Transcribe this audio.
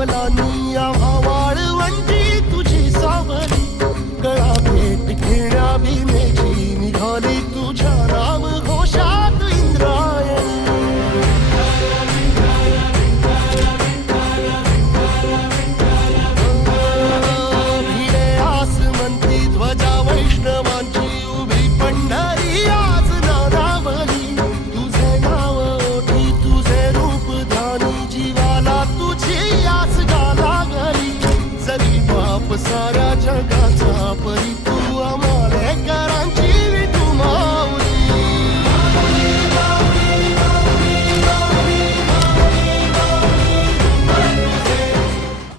पावलांनी आम्हा वाळवंटी तुझी सावली गळा भेट घेण्या भीमेची निघाली तुझ्या नाम घोषात इंद्रायणी भिडे आसमंती ध्वजा वैष्णवांची उभी पंढरी आज नादावली तुझे नाव ओठी तुझे रूप ध्यानी जीवाला तुझी आस गा लागली जरी बाप साऱ्या जगाचा परी